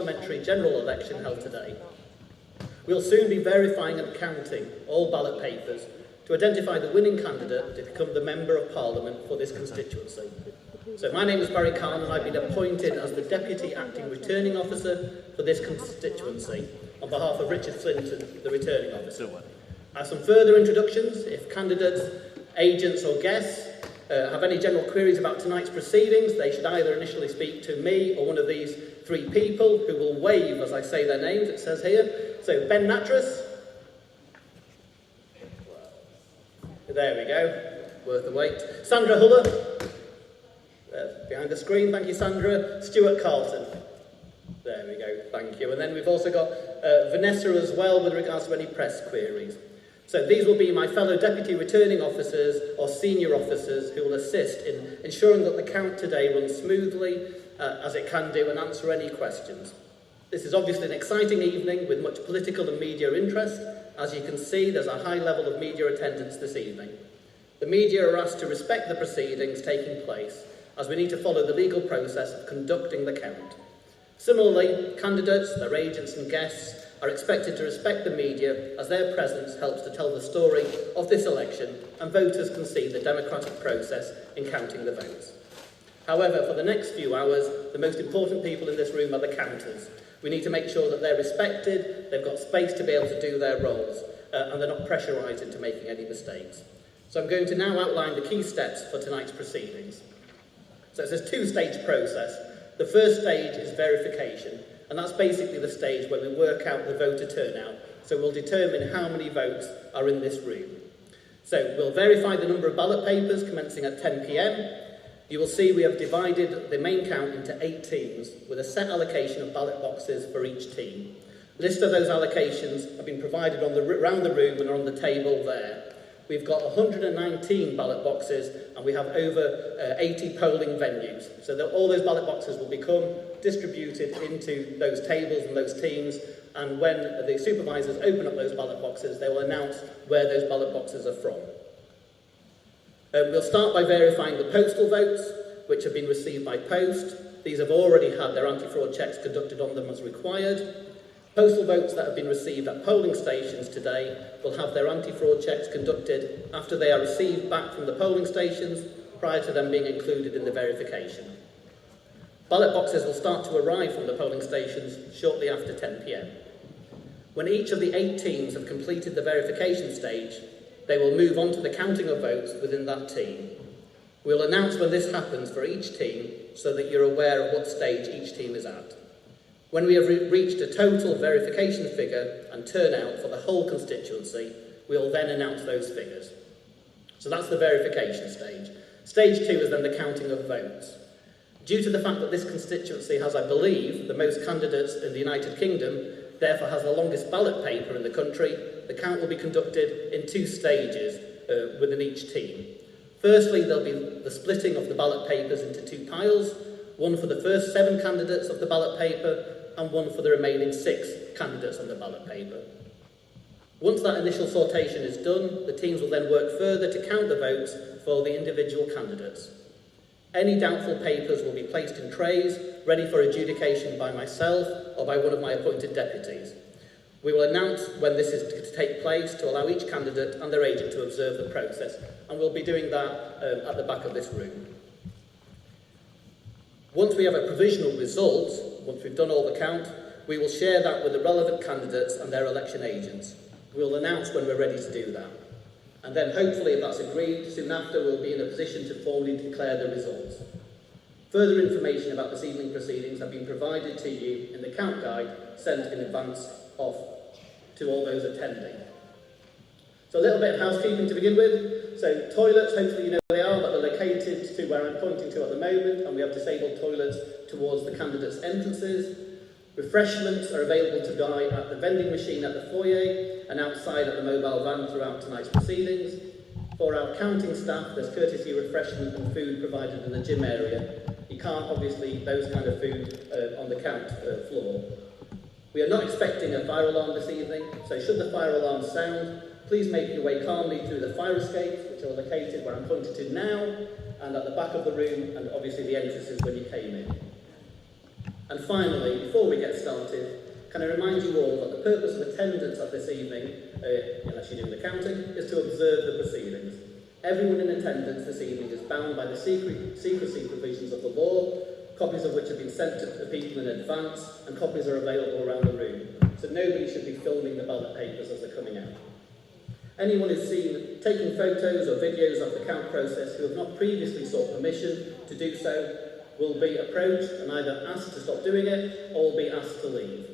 parliamentary general election held today. We'll soon be verifying and counting all ballot papers to identify the winning candidate to become the Member of Parliament for this constituency. So my name is Barry Khan and I've been appointed as the Deputy Acting Returning Officer for this constituency on behalf of Richard Flinton, the Returning Officer. I have some further introductions. If candidates, agents or guests have any general queries about tonight's proceedings, they should either initially speak to me or one of these three people who will wave as I say their names, it says here. So Ben Nattrass. There we go, worth the wait. Sandra Huller, behind the screen, thank you Sandra. Stuart Carlton. There we go, thank you. And then we've also got Vanessa as well with regards to any press queries. So these will be my fellow Deputy Returning Officers or Senior Officers who will assist in ensuring that the count today runs smoothly as it can do and answer any questions. This is obviously an exciting evening with much political and media interest. As you can see, there's a high level of media attendance this evening. The media are asked to respect the proceedings taking place as we need to follow the legal process of conducting the count. Similarly, candidates, their agents and guests are expected to respect the media as their presence helps to tell the story of this election and voters can see the democratic process in counting the votes. However, for the next few hours, the most important people in this room are the counters. We need to make sure that they're respected, they've got space to be able to do their roles, and they're not pressurised into making any mistakes. So I'm going to now outline the key steps for tonight's proceedings. So it's a two-stage process. The first stage is verification, and that's basically the stage where we work out the voter turnout. So we'll determine how many votes are in this room. So we'll verify the number of ballot papers commencing at 10 p.m. You will see we have divided the main count into 8 teams with a set allocation of ballot boxes for each team. A list of those allocations have been provided around the room and are on the table there. We've got 119 ballot boxes and we have over 80 polling venues. So that all those ballot boxes will become distributed into those tables and those teams, and when the supervisors open up those ballot boxes, they will announce where those ballot boxes are from. We'll start by verifying the postal votes, which have been received by post. These have already had their anti-fraud checks conducted on them as required. Postal votes that have been received at polling stations today will have their anti-fraud checks conducted after they are received back from the polling stations, prior to them being included in the verification. Ballot boxes will start to arrive from the polling stations shortly after 10 p.m. When each of the 8 teams have completed the verification stage, they will move on to the counting of votes within that team. We'll announce when this happens for each team so that you're aware of what stage each team is at. When we have reached a total verification figure and turnout for the whole constituency, we'll then announce those figures. So that's the verification stage. Stage 2 is then the counting of votes. Due to the fact that this constituency has, I believe, the most candidates in the United Kingdom, therefore has the longest ballot paper in the country, the count will be conducted in 2 stages within each team. Firstly, there'll be the splitting of the ballot papers into 2 piles, one for the first 7 candidates of the ballot paper and one for the remaining 6 candidates on the ballot paper. Once that initial sortation is done, the teams will then work further to count the votes for the individual candidates. Any doubtful papers will be placed in trays, ready for adjudication by myself or by one of my appointed deputies. We will announce when this is to take place to allow each candidate and their agent to observe the process, and we'll be doing that at the back of this room. Once we have a provisional result, once we've done all the count, we will share that with the relevant candidates and their election agents. We'll announce when we're ready to do that. And then hopefully, if that's agreed, soon after we'll be in a position to formally declare the results. Further information about this evening proceedings have been provided to you in the count guide sent in advance to all those attending. So a little bit of housekeeping to begin with. So toilets, hopefully you know where they are, but they're located to where I'm pointing to at the moment, and we have disabled toilets towards the candidates' entrances. Refreshments are available to buy at the vending machine at the foyer and outside at the mobile van throughout tonight's proceedings. For our counting staff, there's courtesy refreshment and food provided in the gym area. You can't obviously eat those kind of food on the count floor. We are not expecting a fire alarm this evening, so should the fire alarm sound, please make your way calmly through the fire escapes, which are located where I'm pointed to now, and at the back of the room, and obviously the entrances when you came in. And finally, before we get started, can I remind you all that the purpose of attendance at this evening, unless you're doing the counting, is to observe the proceedings. Everyone in attendance this evening is bound by the secrecy provisions of the law, copies of which have been sent to the people in advance, and copies are available around the room. So nobody should be filming the ballot papers as they're coming out. Anyone who's seen taking photos or videos of the count process who have not previously sought permission to do so will be approached and either asked to stop doing it or will be asked to leave.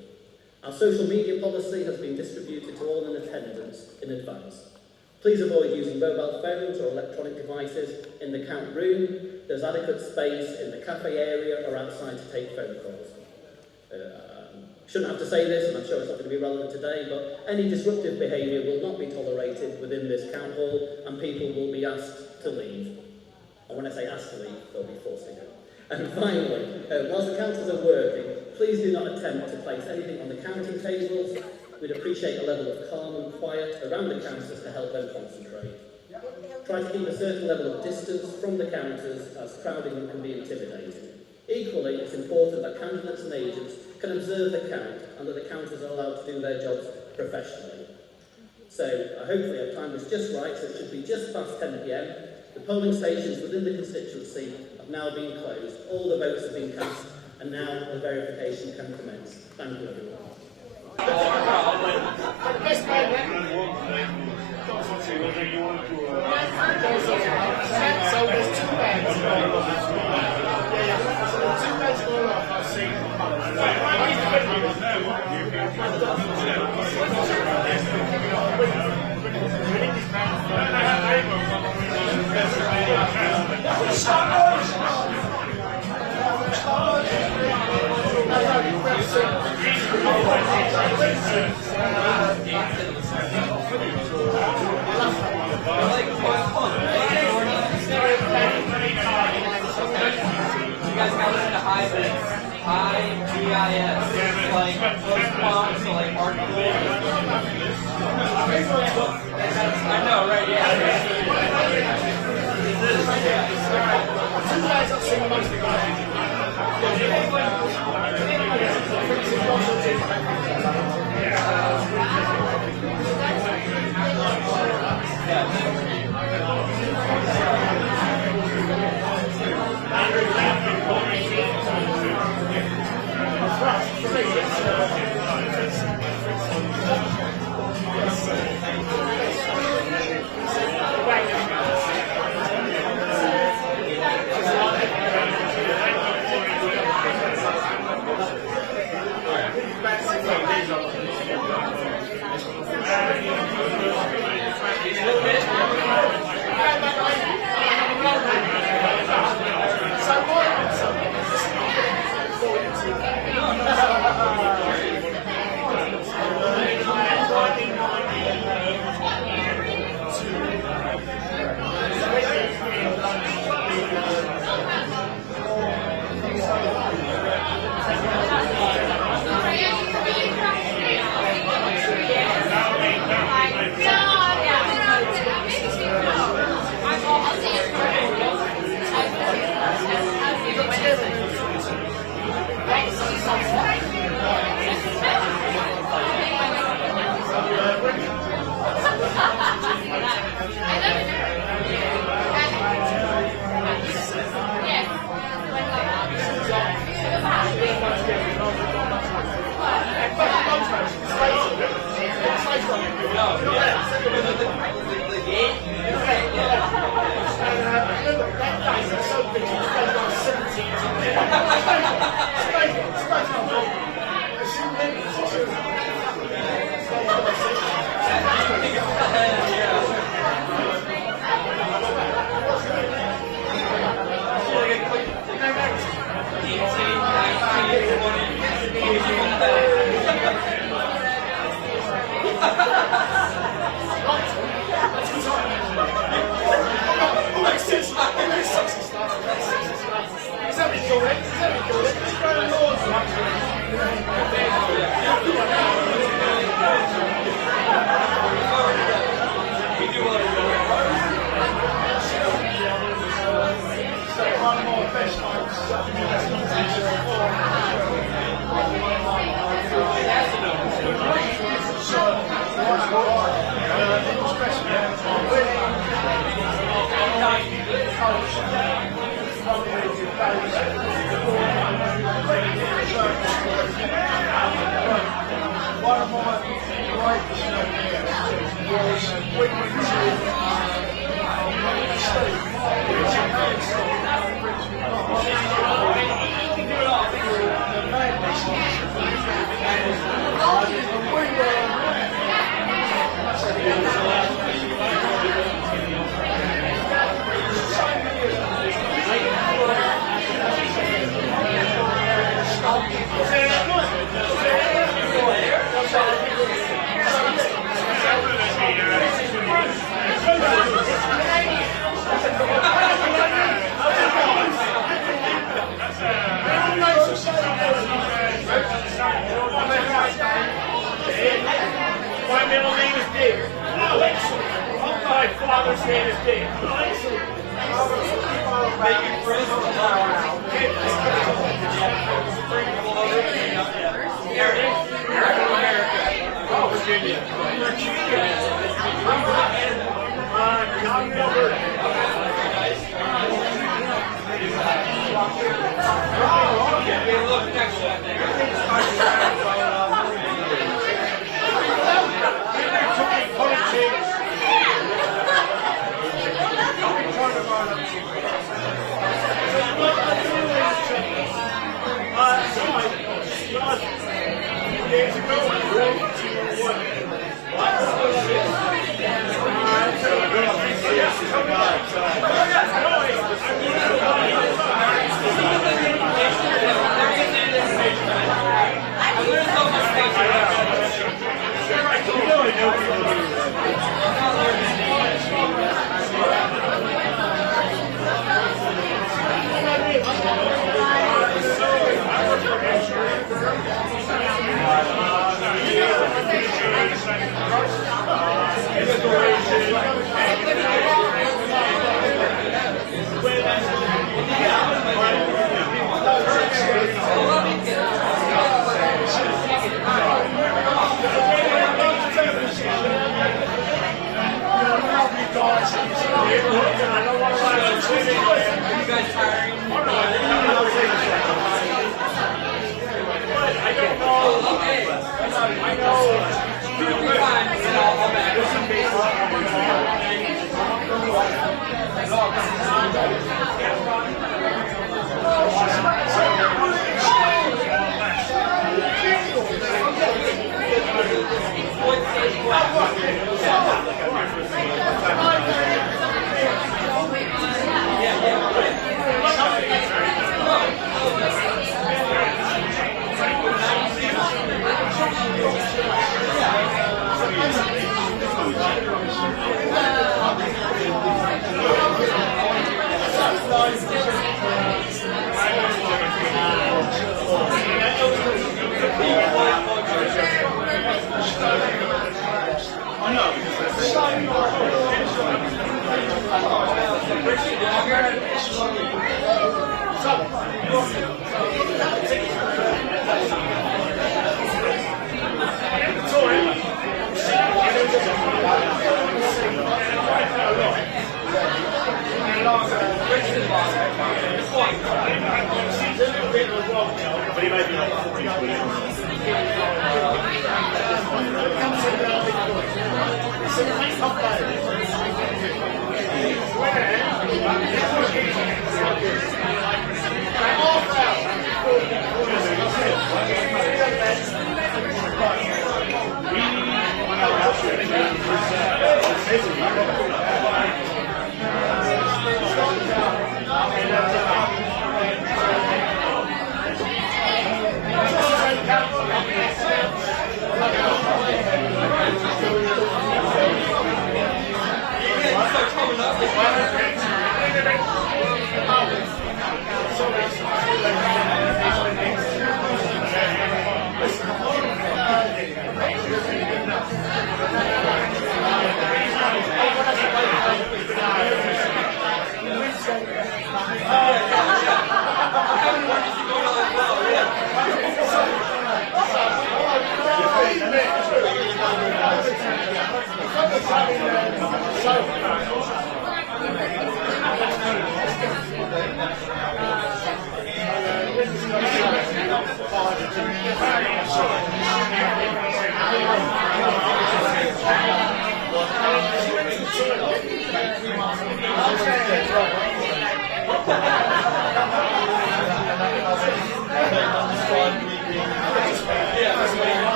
Our social media policy has been distributed to all in attendance in advance. Please avoid using mobile phones or electronic devices in the count room. There's adequate space in the cafe area or outside to take phone calls. Shouldn't have to say this, and I'm sure it's not going to be relevant today, but any disruptive behaviour will not be tolerated within this count hall, and people will be asked to leave. And when I say asked to leave, they'll be forced to go. And finally, whilst the counters are working, please do not attempt to place anything on the counting tables. We'd appreciate a level of calm and quiet around the counters to help them concentrate. Try to keep a certain level of distance from the counters, as crowding can be intimidating. Equally, it's important that candidates and agents can observe the count and that the counters are allowed to do their jobs professionally. So, hopefully I've timed this just right, so it should be just past 10 p.m. The polling stations within the constituency have now been closed. All the votes have been cast, and now the verification can commence. Thank you, everyone. So there's two beds. Two beds all off, I've seen. You guys gotta listen to I-G-I-S. It's like those bombs, so like hardcore. I know, right? Yeah. Two guys I've seen most of the guys.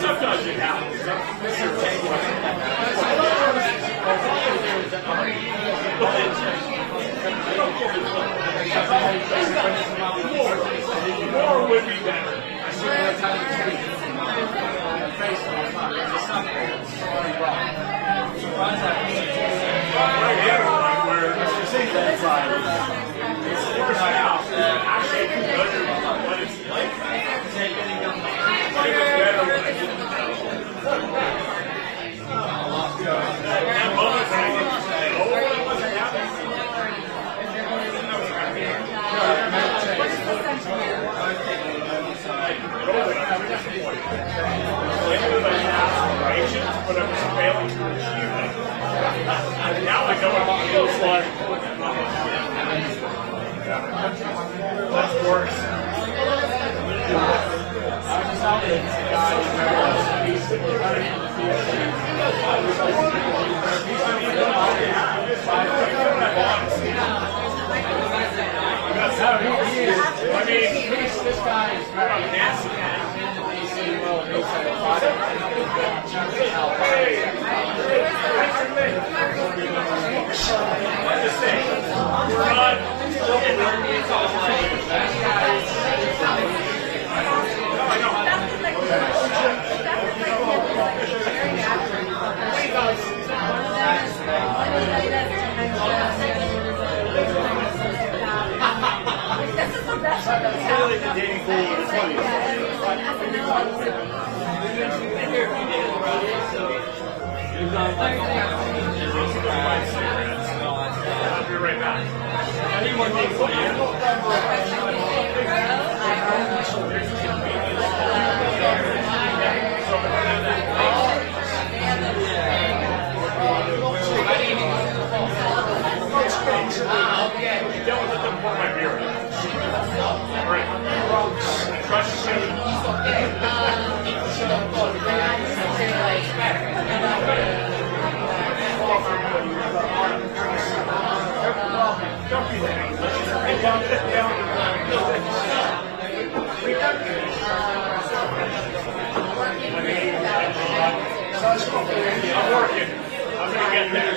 Sometimes it happens. but I was failing to achieve it. And now I know what it feels like. That's worse. I mean, this guy is very dancing. I'll be right back. I'm working. I'm going to get there.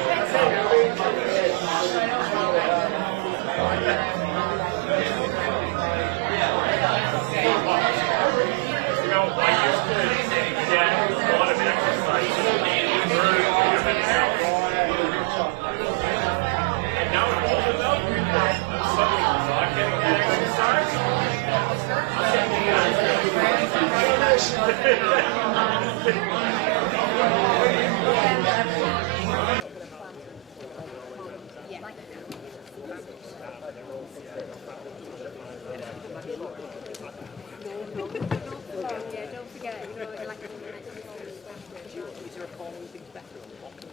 You know, I used to get a lot of exercise. And now I'm old enough, I'm suddenly not getting that exercise. Don't forget, you know, like Is there a corner you think's better on the bottom?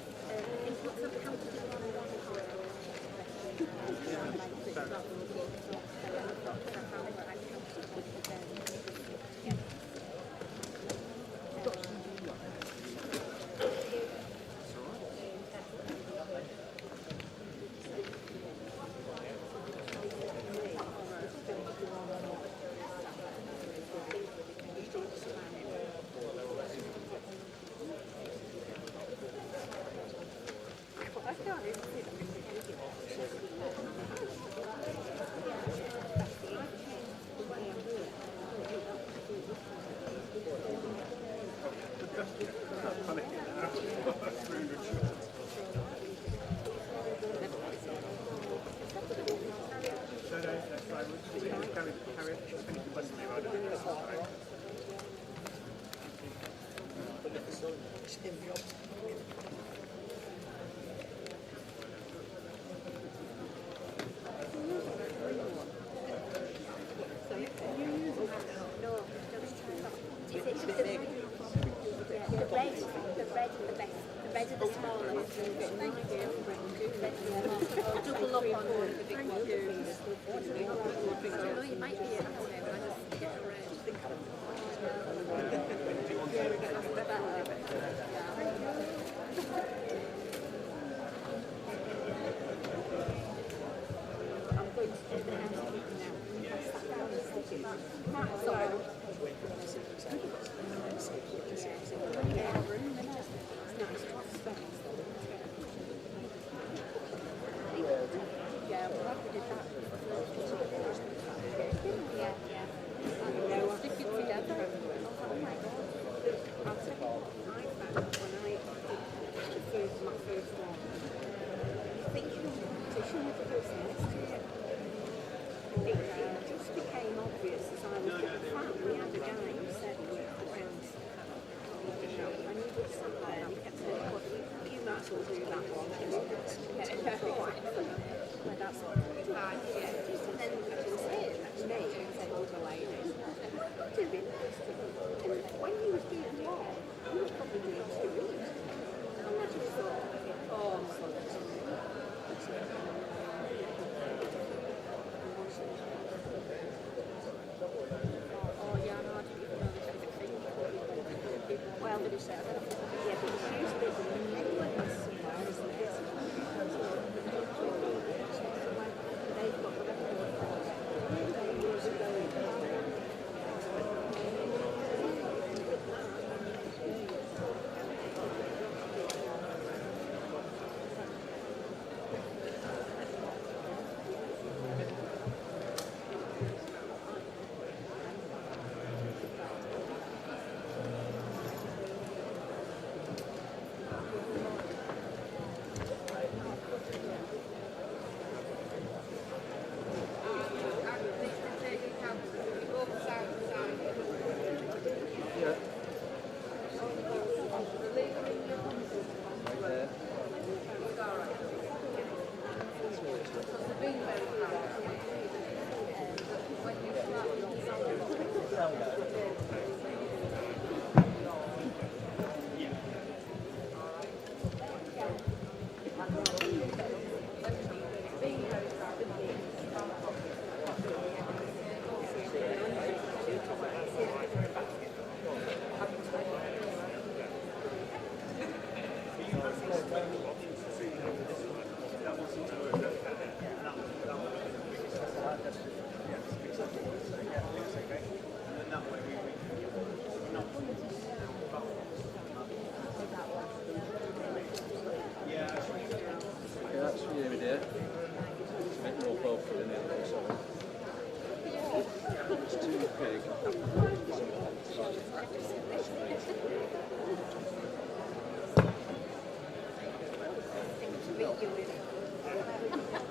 When he was doing law, he was probably doing 2 weeks.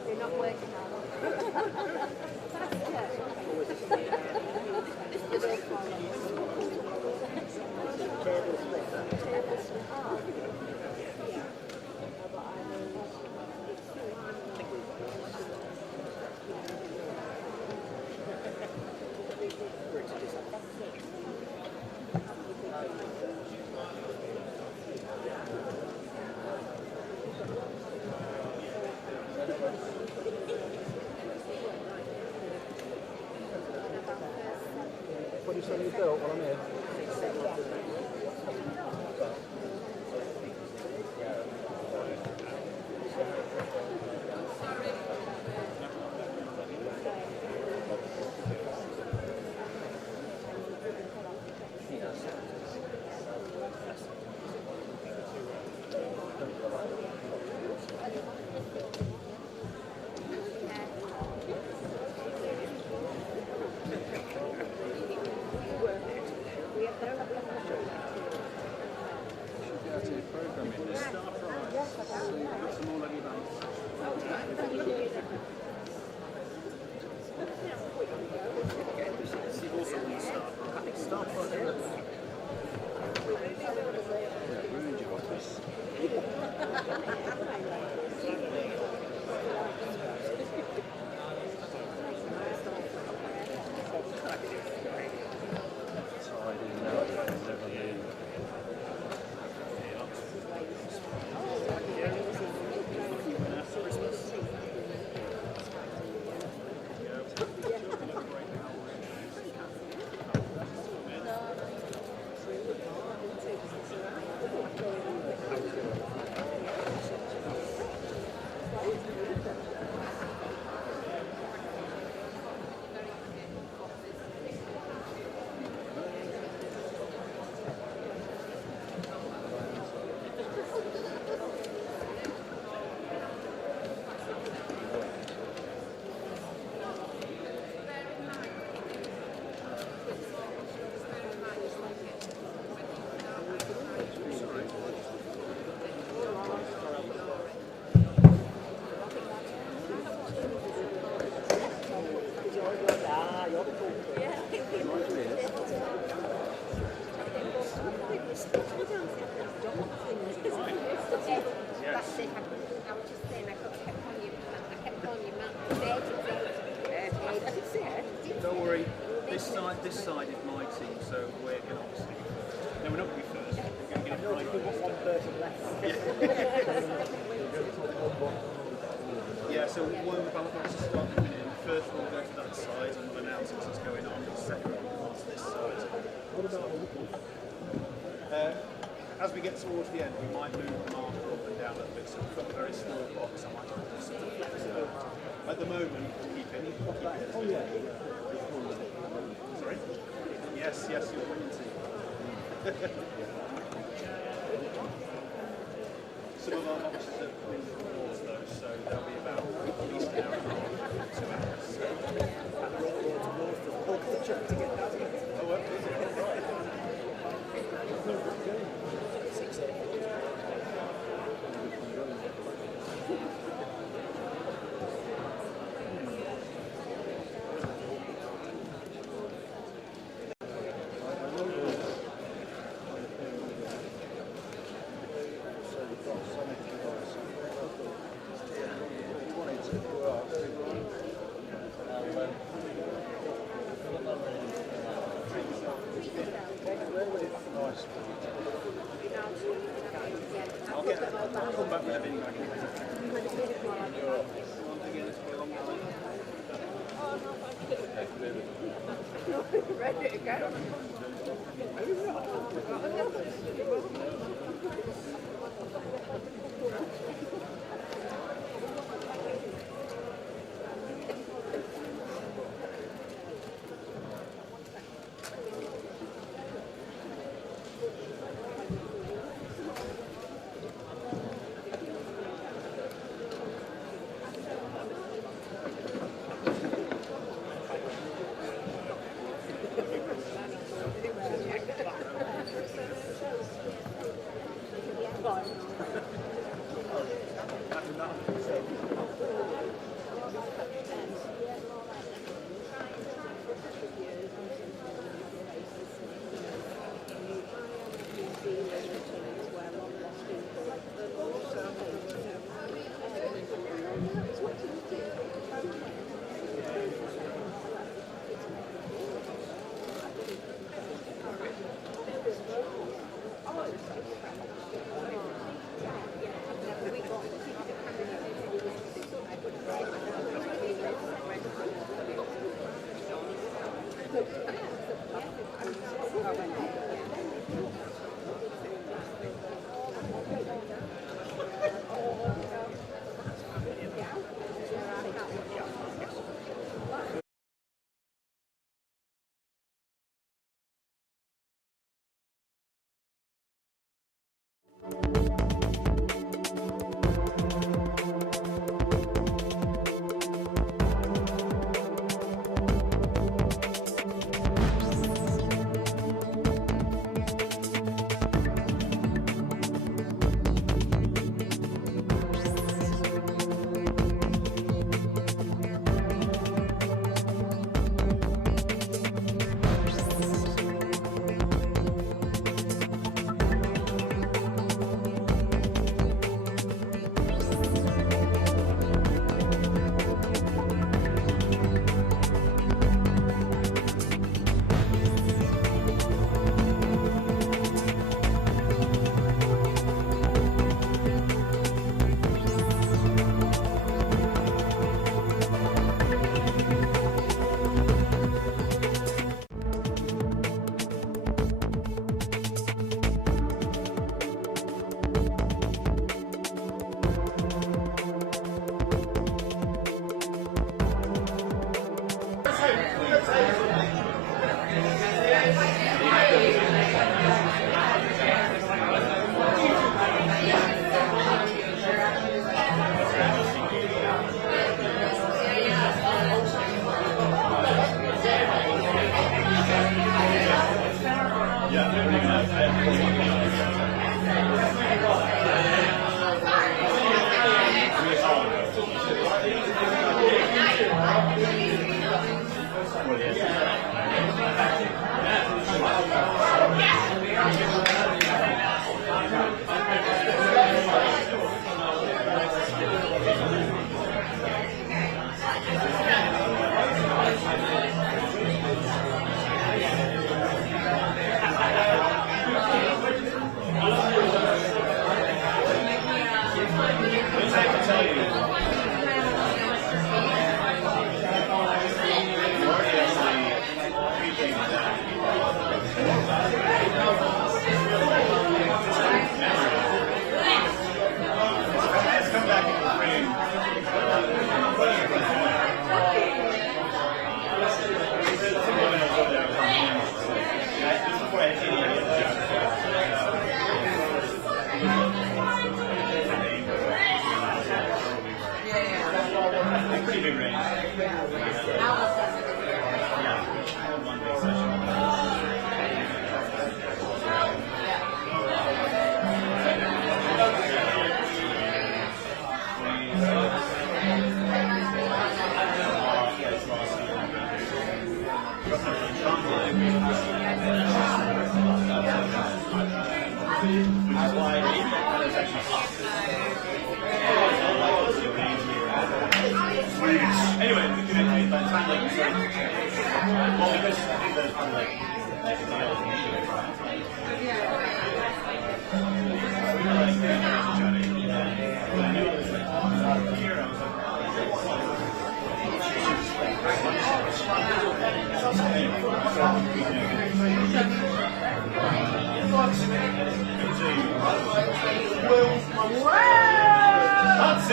You're not working What do you say you built while I'm here? Don't worry, this side is my team, so we're going to obviously... No, we're not going to be first. We're going to get it right. One person left. Yeah, so one ballot box is starting in a minute. First we'll go to that side and we'll announce what's going on. Second we'll to this side. As we get towards the end, we might move the marker up and down a little bit. So we've got a very small box. I might have to sort of flex it out. At the moment, keep it. Oh yeah. Sorry? Yes, you're winning team. Some of our boxes have been towards those, so they'll be about at least an hour and a half, 2 hours. Oh, well, is it? Right. I'll come back with everything I can. Ready to go.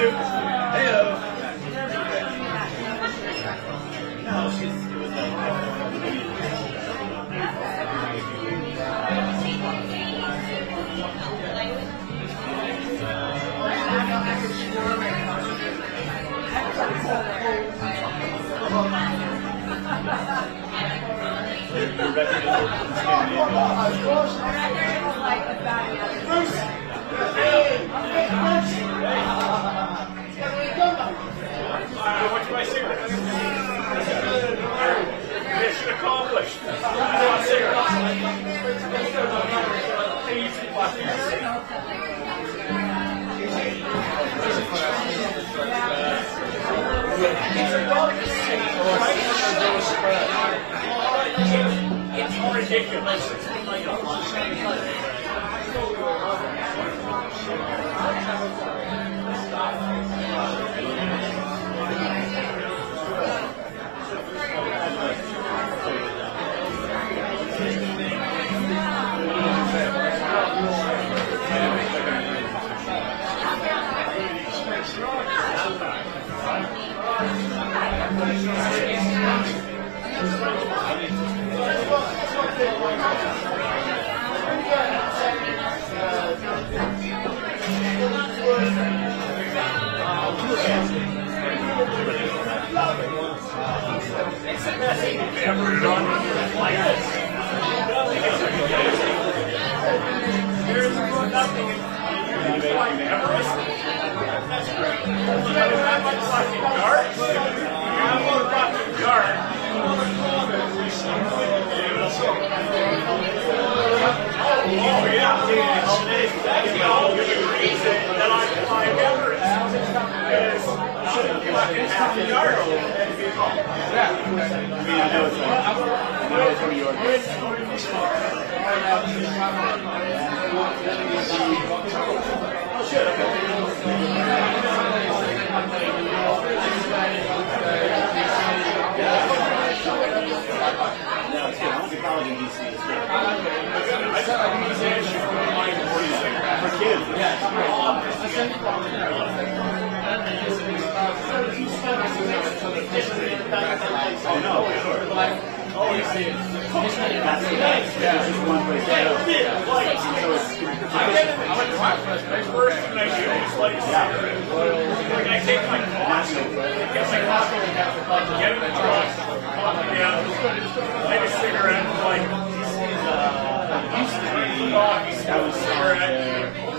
suit. Hello. No, what's my secret? Mission accomplished. It's ridiculous. Ever done like this? There's nothing in Everest. That much fucking guard. Fucking guard. Oh yeah. I'll give a reason that I climb Everest. Fucking half a yard. For kids, oh no, sure. Oh, you see it. That's just one place to go. I went to my first and I do it's like I take my coffee, get my coffee, get in the truck, light a cigarette, like used to be coffee, cigarette.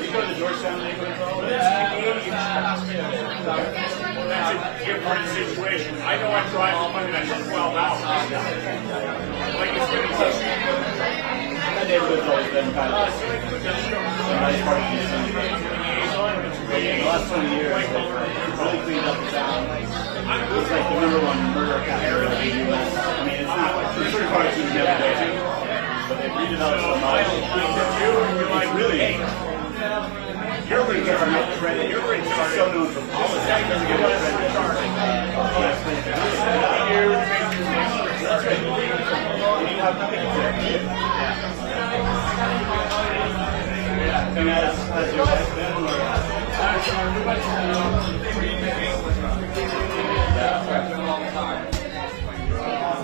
You go to the Georgetown neighborhood, it's Canadian. That's a different situation. I know I drive home and I took 12 hours. Like it's going to be that neighborhood's always been kind of a nice part of Houston. The last 20 years, really cleaned up the town. It's like the number one murder capital in the U.S. I mean, it's not like it's pretty hard to never go to, but they've redeveloped so much. You're like, really? Your rings are not credit. Your rings are so known for politics. That doesn't get credit. That's right. And you have nothing to say. And as your wife been, or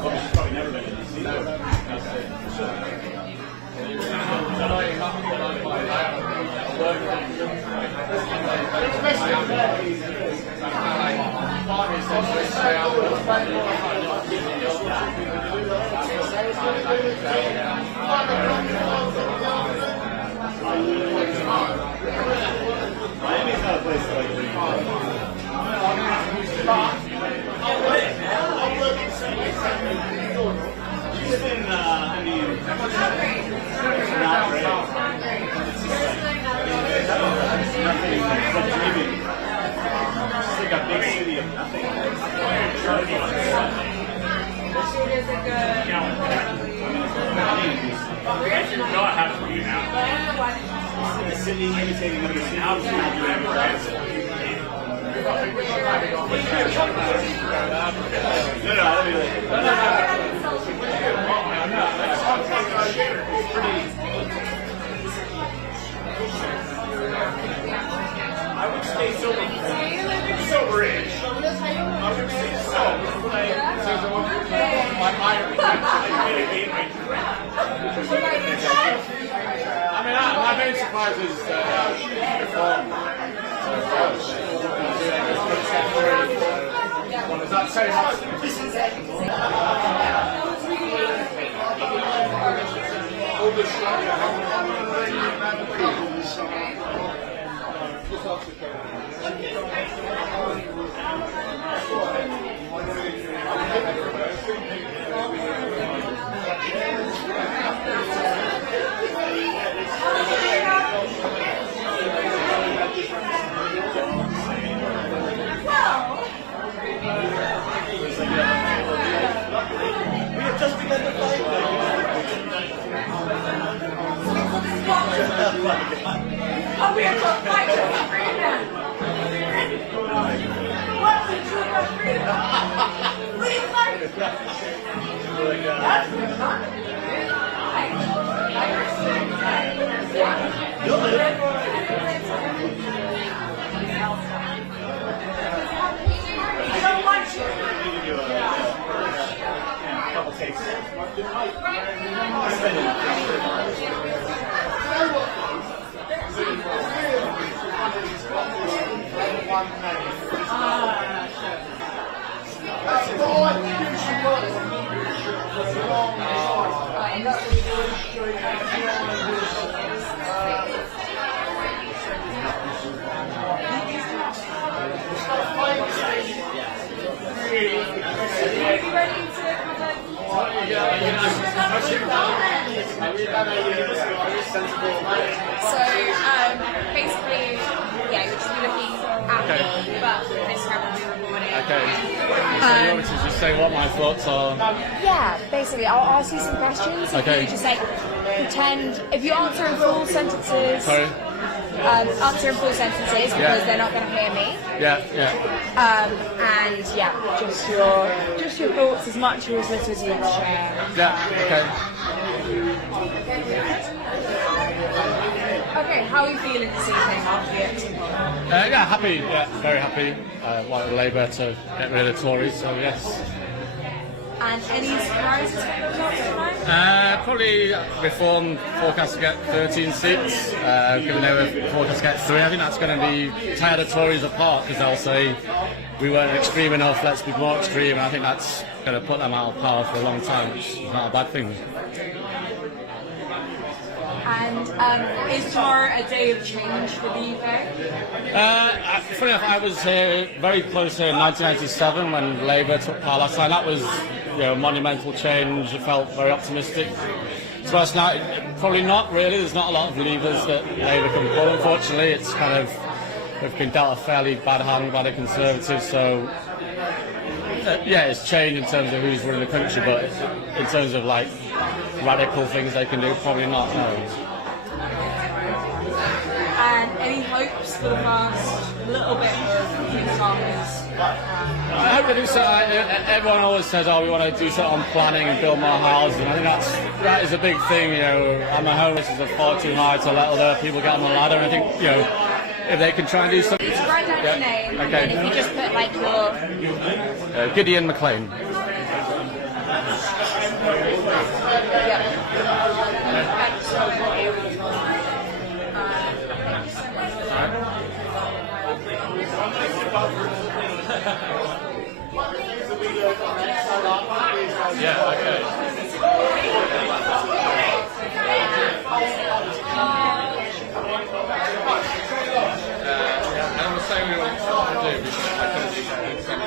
well, she's probably never been in DC. Miami's not a place to like leave. She's been, I mean, it's not great. It's nothing but dreaming. It's like a big city of nothing. Not have to be now. The city imitating other cities. How do you no, I mean like. I would stay sober. bridge. I would say so. I mean, my main surprise is reform. What does that say? Oh, we have to fight for freedom. What did you want freedom? Please fight. I don't want you. Couple takes. So basically, yeah, you'll just be looking at me, but Instagram will be recording. Okay. So you want to just say what my thoughts are? Yeah, basically, I'll ask you some questions. Okay. You just like pretend if you answer in full sentences. Sorry. Answer in full sentences because they're not going to hear me. Yeah, yeah. And yeah, just your thoughts as much or as little as you want to share. Yeah, okay. Okay, how are you feeling this evening after the exit poll? Yeah, happy. Yeah, very happy. Wanted Labour to get rid of the Tories, so yes. And any surprises from the results tonight? Probably Reform forecast to get 13 seats, given they were forecast to get 3. I think that's going to be tear the Tories apart because they'll say we weren't extreme enough, let's be more extreme, and I think that's going to put them out of power for a long time, which is not a bad thing. And is tomorrow a day of change for the UK? Funny enough, I was very close here in 1997 when Labour took power last time. That was a monumental change. It felt very optimistic. To us now, probably not really. There's not a lot of levers that Labour can pull. Unfortunately, it's kind of we've been dealt a fairly bad hand by the Conservatives. So yeah, it's changed in terms of who's running the country, but in terms of like radical things they can do, probably not. No. And any hopes for the first little bit of Keir Starmer's? I hope they do so. Everyone always says, "Oh, we want to do something on planning and build more houses." And I think that is a big thing. I'm a homeless is far too high to let other people get on the ladder. And I think if they can try and do something. Just write down your name, and then if you just put like your Gideon McLean. Yeah, okay. And I'm saying we want to do because I couldn't do something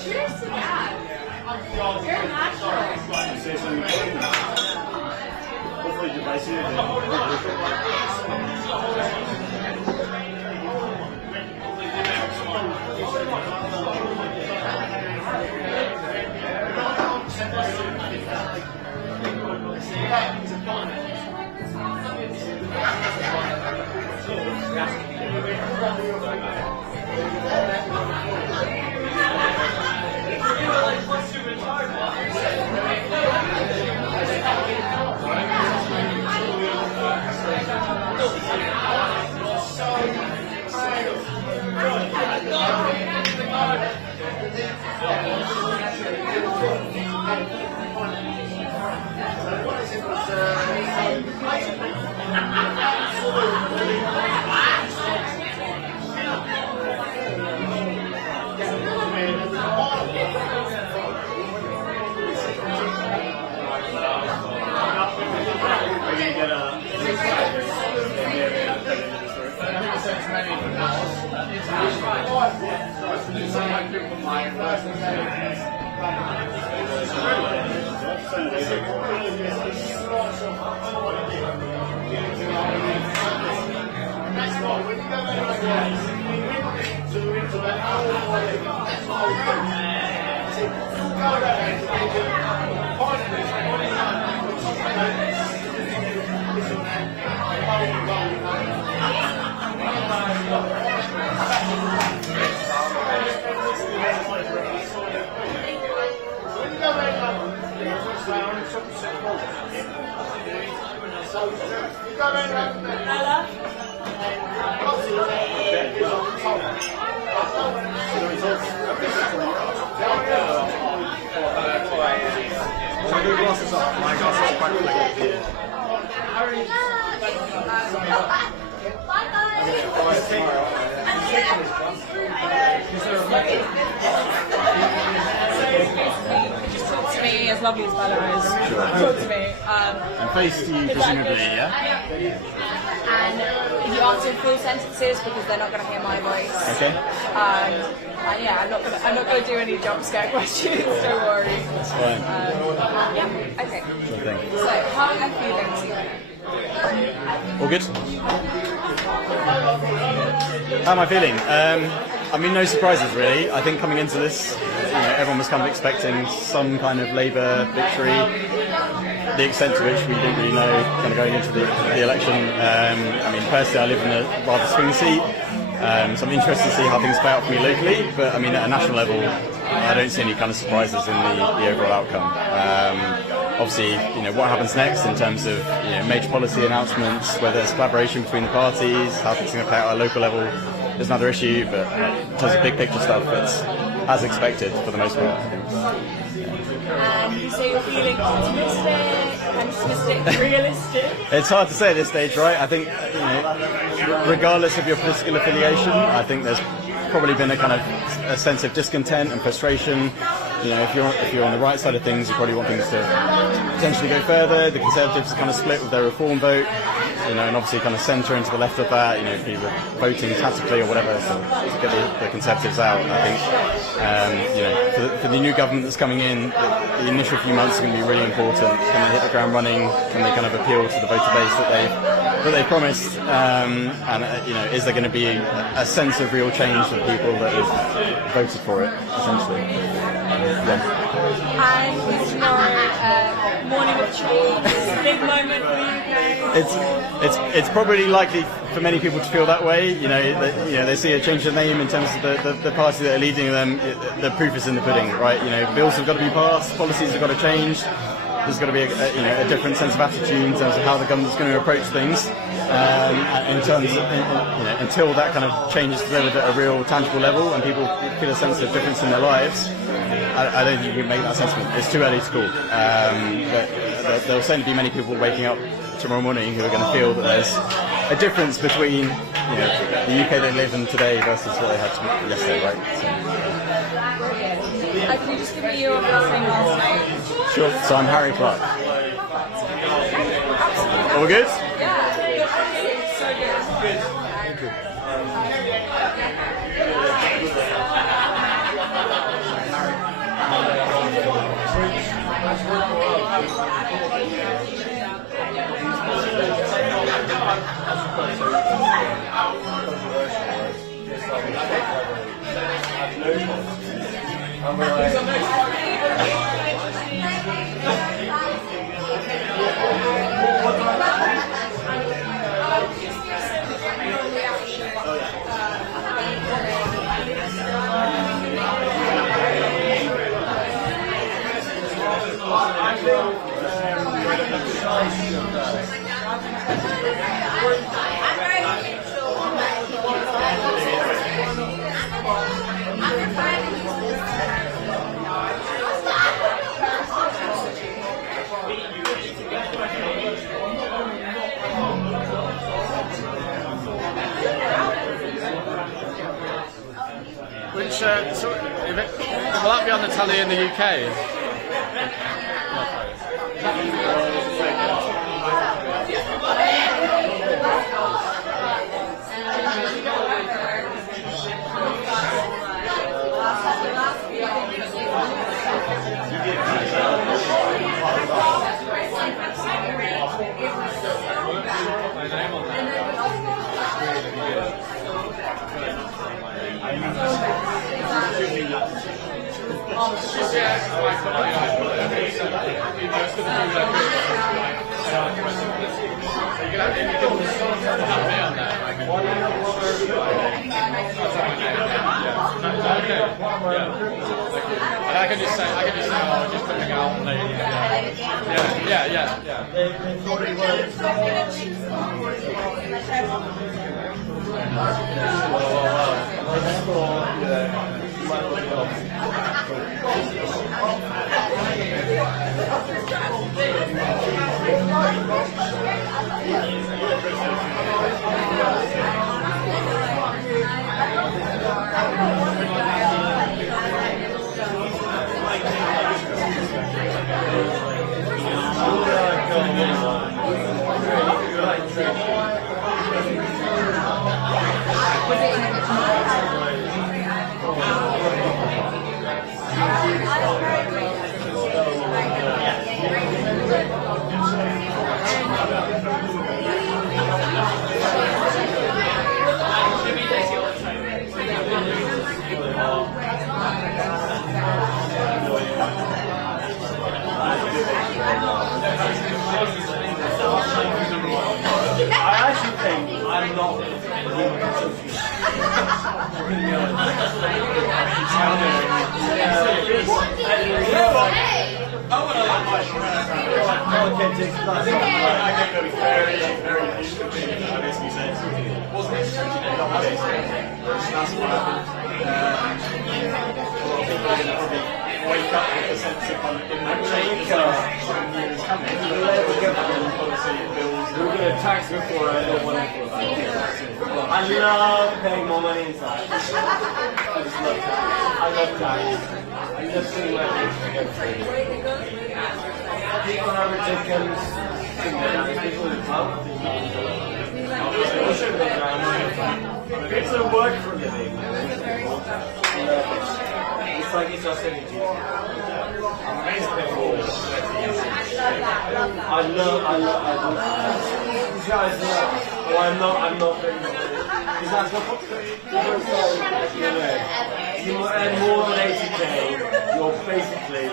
Cheers to that. You're natural. Just talk to me, as lovely as Bella is. Talk to me. And face to you, presumably, yeah? And if you answer in full sentences, because they're not going to hear my voice. Okay. And yeah, I'm not gonna do any jump scare questions. Don't worry. That's fine. Yeah. Okay. Sure thing. So, how am I feeling? All good? How am I feeling? I mean, no surprises really. I think coming into this, everyone was kind of expecting some kind of Labour victory. The extent to which we didn't really know kind of going into the election. I mean, personally, I live in a rather swing seat, so I'm interested to see how things play out for me locally. But I mean, at a national level, I don't see any kind of surprises in the overall outcome. Obviously, what happens next in terms of major policy announcements, whether it's collaboration between the parties, how things are going to play out at a local level, is another issue. But in terms of big picture stuff, it's as expected for the most part. And you say you're feeling optimistic, pessimistic, realistic? It's hard to say at this stage, right? I think, regardless of your political affiliation, I think there's probably been a kind of a sense of discontent and frustration. If you're on the right side of things, you probably want things to potentially go further. The Conservatives are kind of split with their reform vote, and obviously kind of centre into the left of that, people voting tactically or whatever to get the Conservatives out. I think, for the new government that's coming in, the initial few months are going to be really important. Can they hit the ground running? Can they kind of appeal to the voter base that they promised? Is there going to be a sense of real change for people that have voted for it, essentially? And is tomorrow morning of change, big moment for you guys? It's probably likely for many people to feel that way. They see a change of name in terms of the party that are leading them. The proof is in the pudding, right? Bills have got to be passed, policies have got to change. There's got to be a different sense of attitude in terms of how the government's going to approach things. In terms of, until that kind of change is delivered at a real tangible level and people feel a sense of difference in their lives, I don't think you can make that assessment. It's too early to call. But there'll certainly be many people waking up tomorrow morning who are going to feel that there's a difference between the UK they live in today versus what they had yesterday, right? Can you just give me your first name, last name? Sure. So I'm Harry Clark. All good? Yeah. So good. Thank you. Which, so, will that be on the telly in the UK? And I can just say, oh, just coming out and then, yeah. I actually think I'm not I think that was very useful to me. I basically said, wasn't it? That's what happened. A lot of people are going to probably wake up with a sense of change coming. We're going to tax before I don't want to. I love paying more money inside. I just love tax. I love tax. I love seeing my kids get free. People have ridiculous. People in the pub. It's a work for a living. It's like it's just energy. I love. You guys know. Oh, I'm not very much. Because that's what you earn more than 80k, you're basically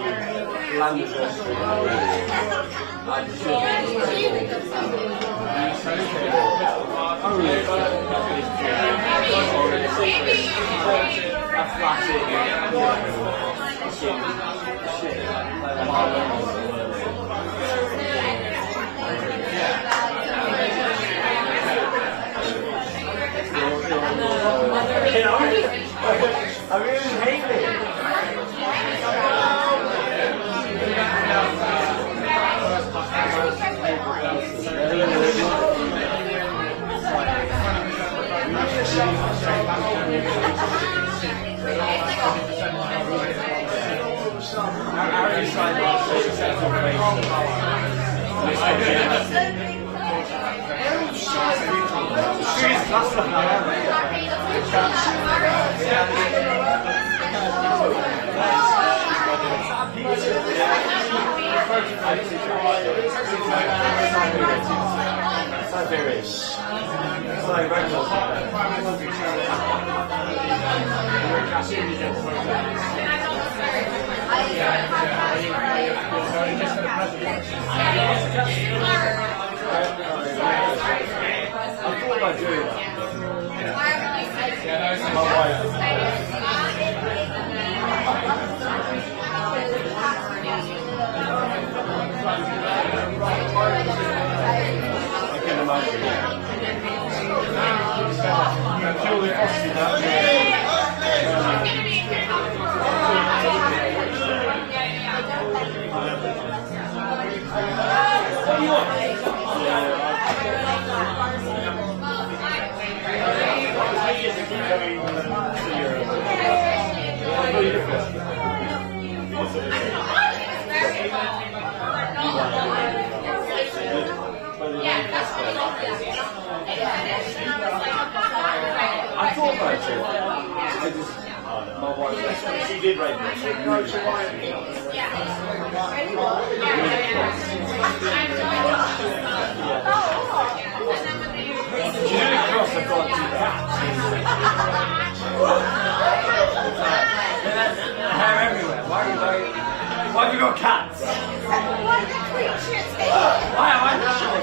landed on street. I really hate it. right to my wife, she did rape me. She did it across the front two cats. Hair everywhere. Why have you got cats? Why am I not sure?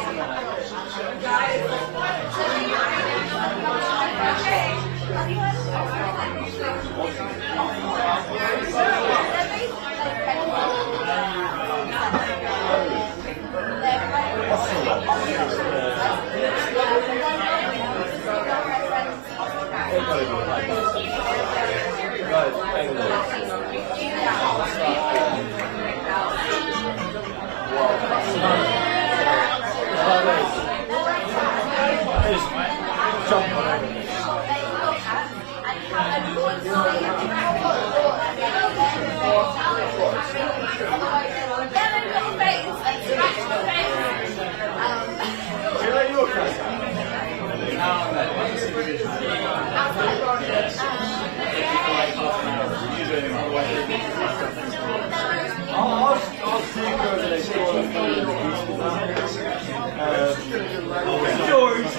George!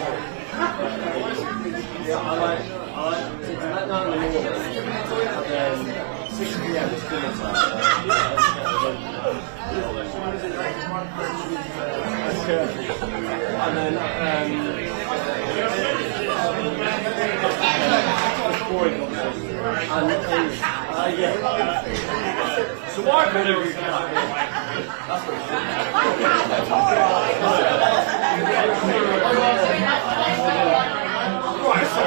Yeah, I like to do that now in the morning, and then 6 p.m. is dinner time. And then, it's boring conversation. And yeah. So why could every cat? That's what right, so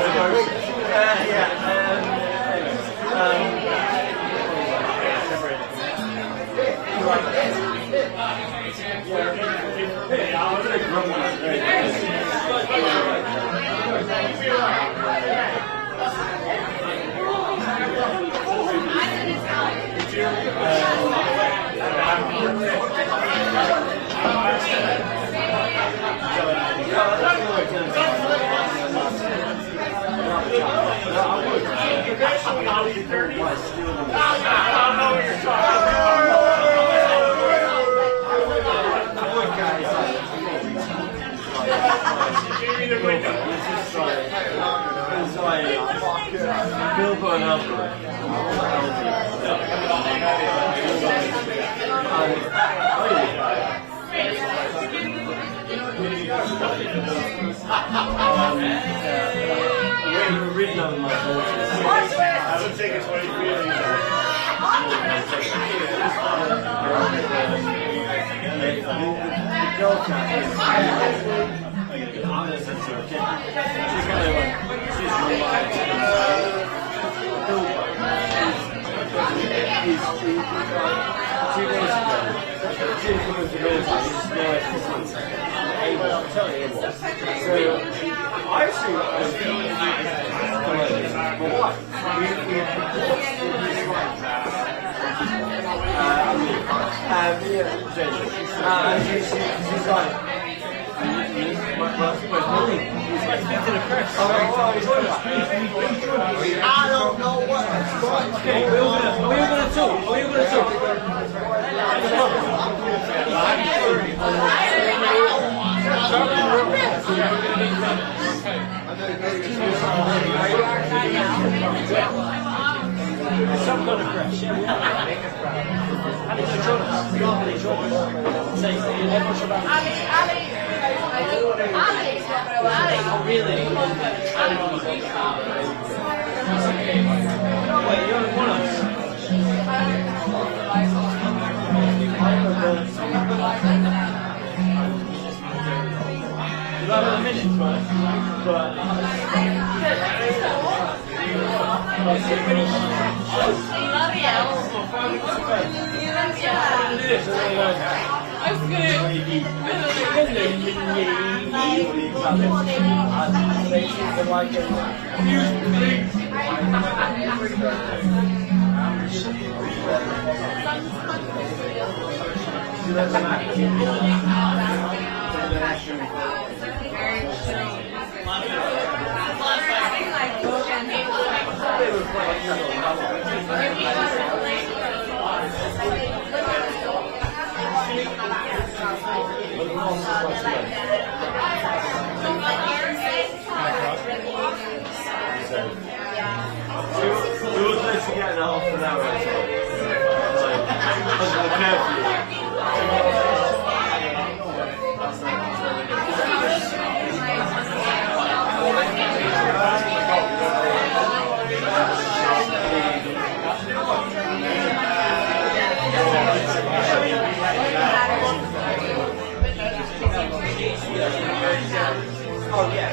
Bilbo and Alfred. We're reading over my voices. I would take it 23 years. The girl cat is I'm going to send her a kid. She's going to she's really like Bilbo. He's 2 days ago. She was coming to visit. He's realised his son's able. I'm telling you what. So I assume that my wife. She's like, I don't know what that's going okay, we're all gonna talk. Some kind of crash. Oh, really? Wait, you're on one of us? You have a minute, but Very We were supposed to get in half an hour or so. Under the curfew. Oh yeah.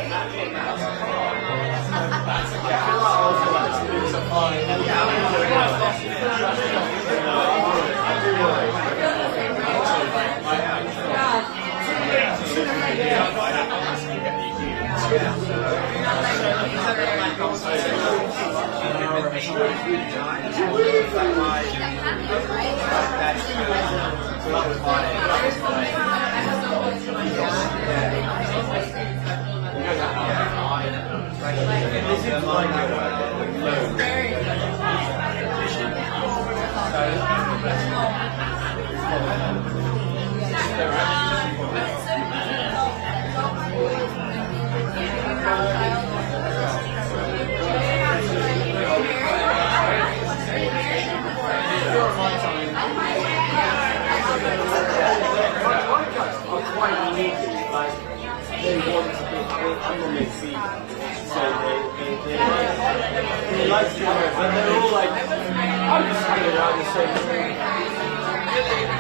They like to do it, but they're all like, I'm just hanging out in the same thing.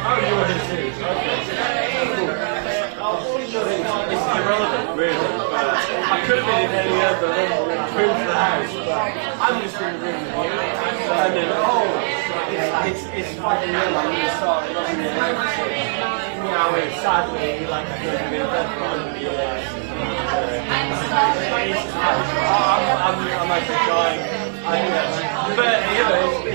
Oh, you want to see? Okay. It's irrelevant, really. I could have been in any other room to the house, but I'm just in the room with you. And then, it's fucking real, I'm going to start rubbing it out. Sadly, like I could have been dead for 100 years. I'm actually dying. But it's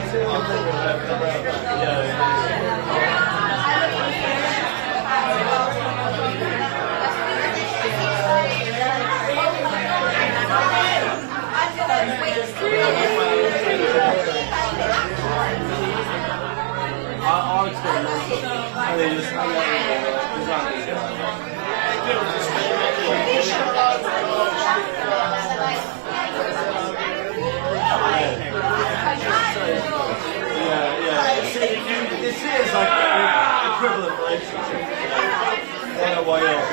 This is like an equivalent relationship. I don't know why else.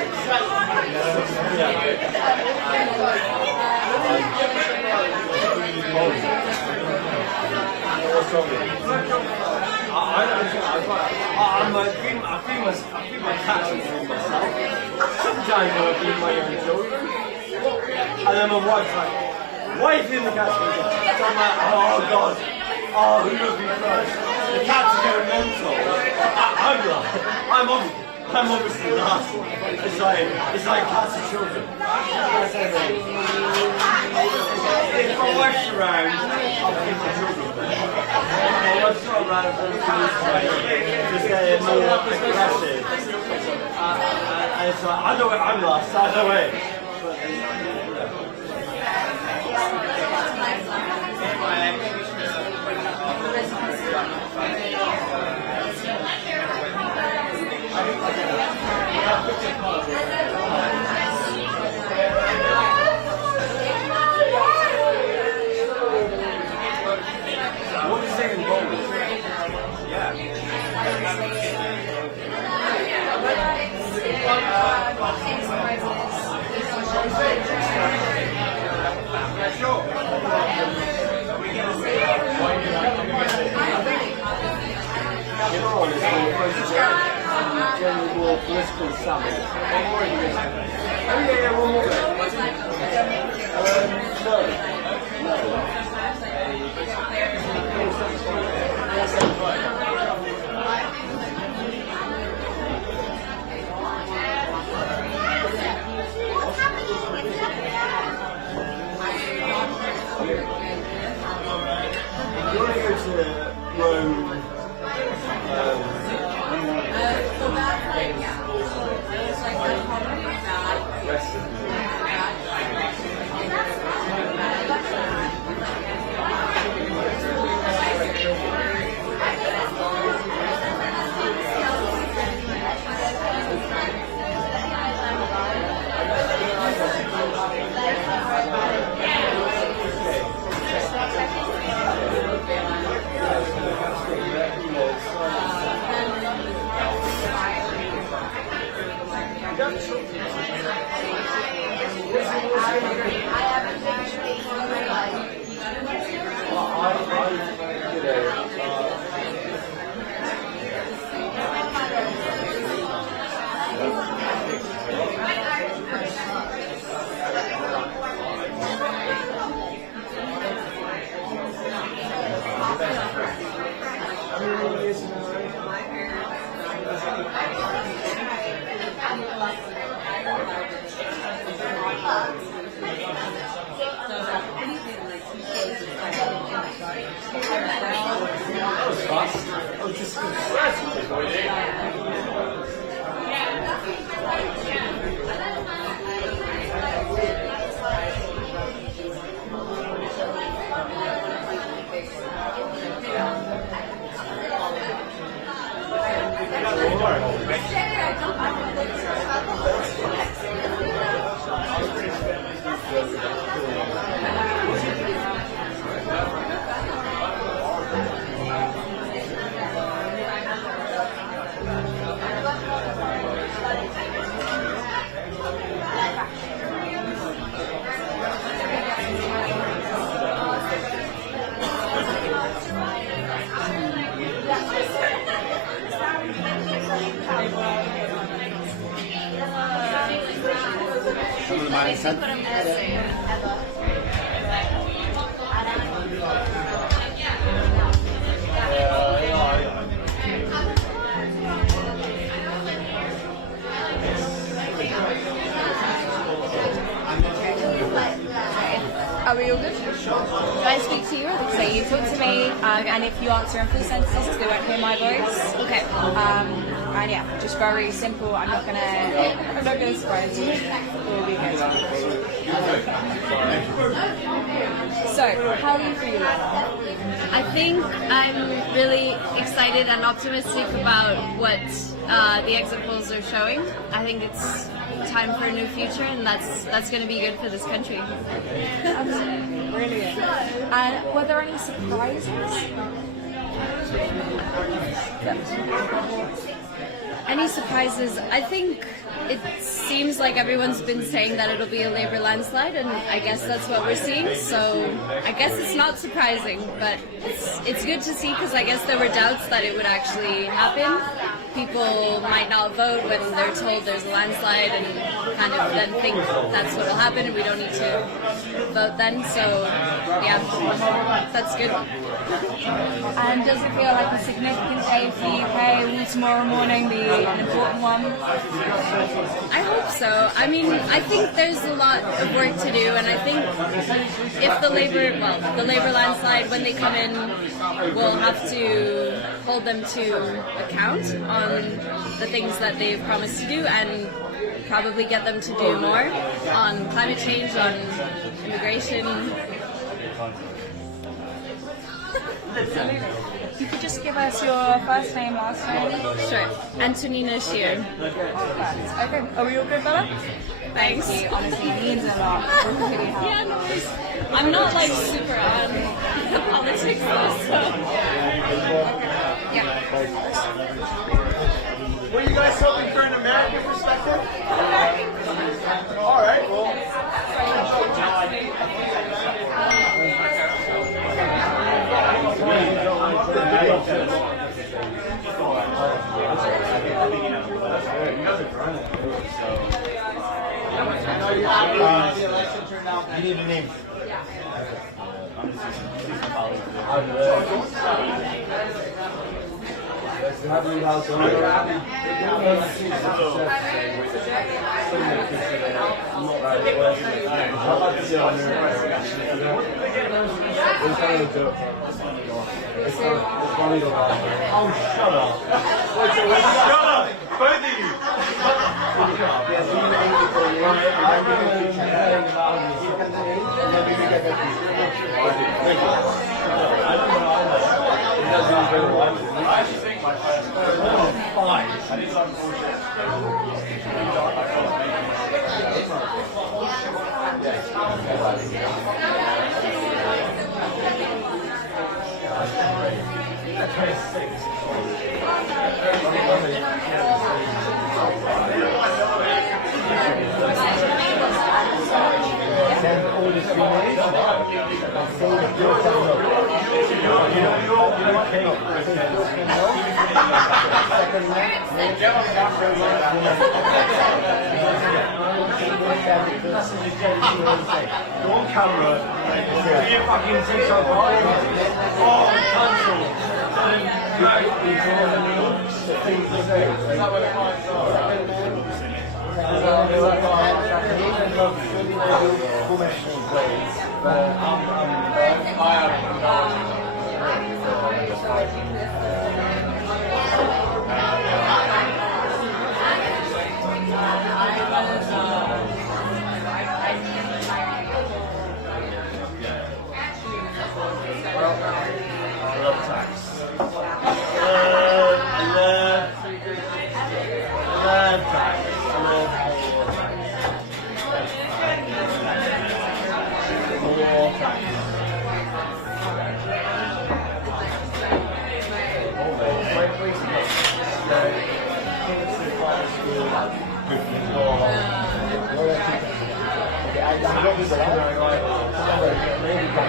I feed my cats and myself. Sometimes I feed my own children. And then my wife's like, why are you feeding the cats? So I'm like, oh God. Oh, who would be first? The cats are going mental. I'm obviously last. It's like cats and children. If my wife's around, I'll feed the children. My wife's not around for the just getting more aggressive. And it's like, I know it, I'm last, I know it. What is it in gold? Generally more political summit. One more. You want to go to Rome? Are we all good? Do I speak to you? So you talk to me, and if you answer in full sentences, they won't hear my voice. Okay. And yeah, just very simple. I'm not gonna surprise you. We'll be here. So, how are you feeling? I think I'm really excited and optimistic about what the exit polls are showing. I think it's time for a new future, and that's going to be good for this country. Brilliant. And were there any surprises? Any surprises? I think it seems like everyone's been saying that it'll be a Labour landslide, and I guess that's what we're seeing. So I guess it's not surprising, but it's good to see, because I guess there were doubts that it would actually happen. People might not vote when they're told there's a landslide, and kind of then think that's what will happen, and we don't need to vote then. So yeah, that's good. And does it feel like a significant day for the UK? Will tomorrow morning be an important one? I hope so. I mean, I think there's a lot of work to do, and I think if the Labour landslide, when they come in, we'll have to hold them to account on the things that they've promised to do, and probably get them to do more on climate change, on immigration. You could just give us your first name, last name. Sure. Antonina Shear. Perfect. Okay. Are we all good, Bella? Thanks. Thank you. Honestly, it means a lot. Yeah, no worries. I'm not like super on politics though, so yeah. Were you guys hoping for an American perspective? All right, well. You need a name. Oh, shut up. Shut up! Both of you! I actually think my first fine. I think it's unfortunate. Go on camera. Do you fucking say something? Oh, cancel.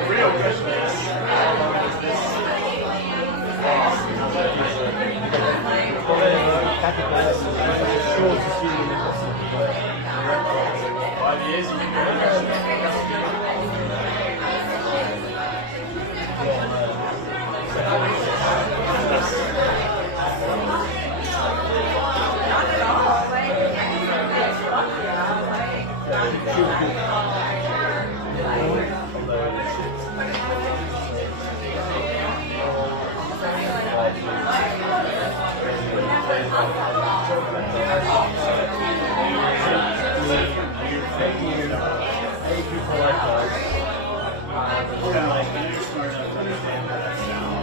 Real Christmas. smart enough to understand how that sounds.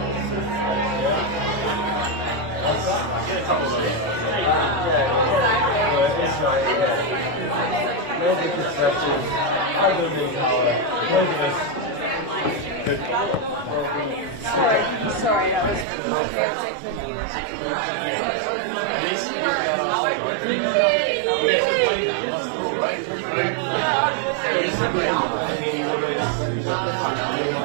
Maybe conception, argument power, Sorry, that was maybe